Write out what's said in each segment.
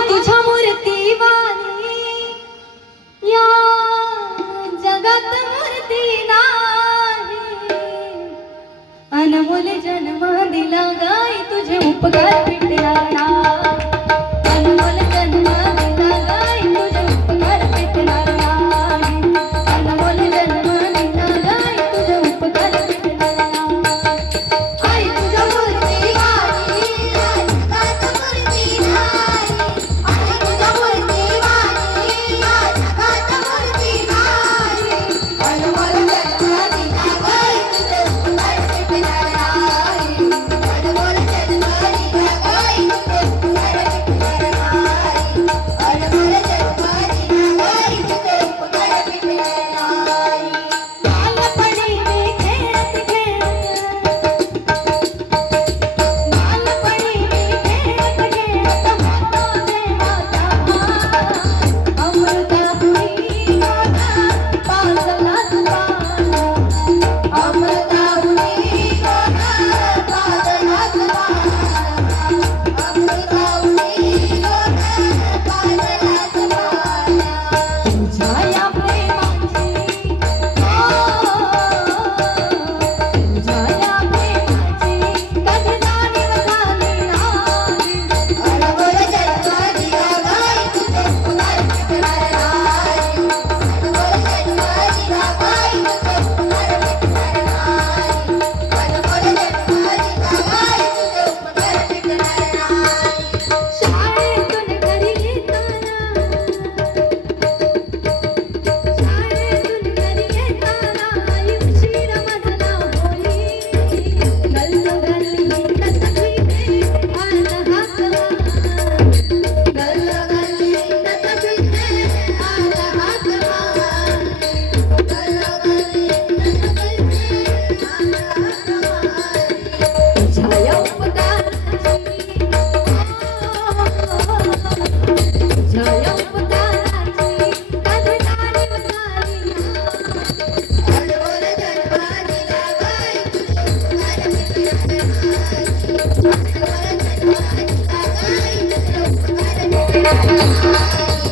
तुझ्या मूर्ती वाणी या जगात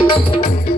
Thank you.